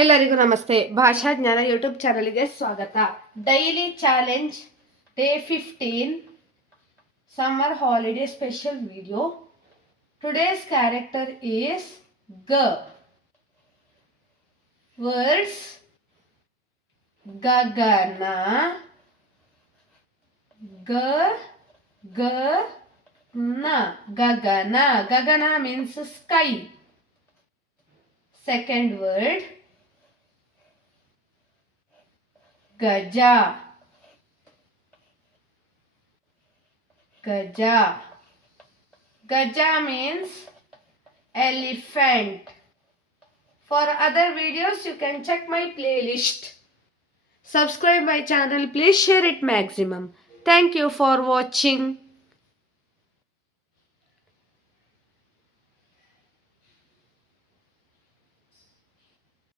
ಎಲ್ಲರಿಗೂ ನಮಸ್ತೆ. ಭಾಷಾ ಜ್ಞಾನ ಯೂಟ್ಯೂಬ್ ಚಾನಲ್ಗೆ ಸ್ವಾಗತ. Daily challenge day 15 summer holiday special video. Today's character is ಗ. ವರ್ಡ್ಸ್ ಗಗನ, ಗ ಗ ನ, ಗಗನ. ಗಗನ means sky. Second word Gaja. Gaja. Gaja means elephant. For other videos, you can check my playlist. Subscribe my channel. Please share it maximum. Thank you for watching.